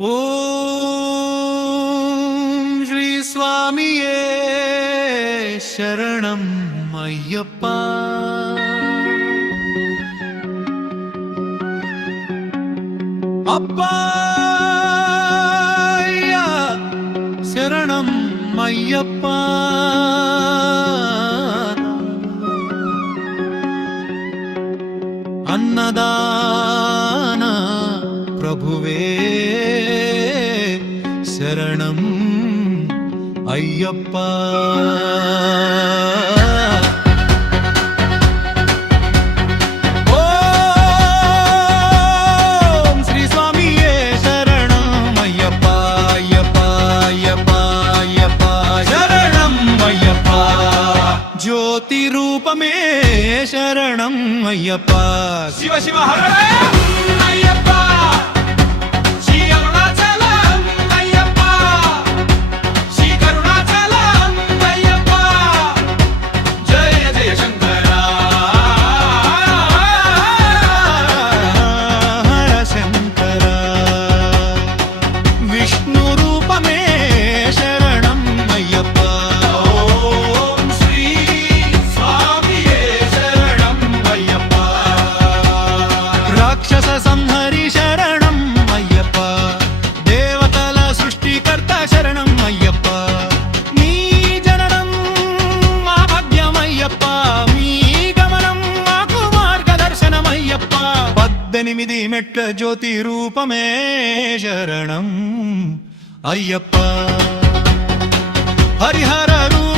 ఓం శ్రీ స్వామియే శరణం అయ్యప్ప. అప్పయ్య శరణం అయ్యప్ప. అన్నదాన ప్రభువే శరణం అయ్యప్ప. ఓం శ్రీ స్వామియే శరణం అయ్యప్ప. అయ్యప్ప అయ్యప్ప అయ్యప్ప శరణం అయ్యప్ప. జ్యోతి రూపమే శరణం అయ్యప్ప. శివ శివ హర అయ్యప్ప. శ్రీ అరుణాచలం అయ్యప్ప. శ్రీ కరుణాచలం అయ్యప్ప. జయ జయ శంకర హర శంకర. విష్ణు రూపమే శరణం అయ్యప్ప. ఓం శ్రీ స్వామియే శరణం అయ్యప్ప. రాక్షస సంహరి శరణం అయ్యప్ప. దేవతల సృష్టికర్త శరణం అయ్యప్ప. మీ జననం మా భాగ్యమయ్యప్ప. మీ గమనం మాకు మార్గదర్శనమయ్యప్ప. 18 మెట్ల జ్యోతి రూపమే శరణం అయ్యప్ప. హరిహర రూప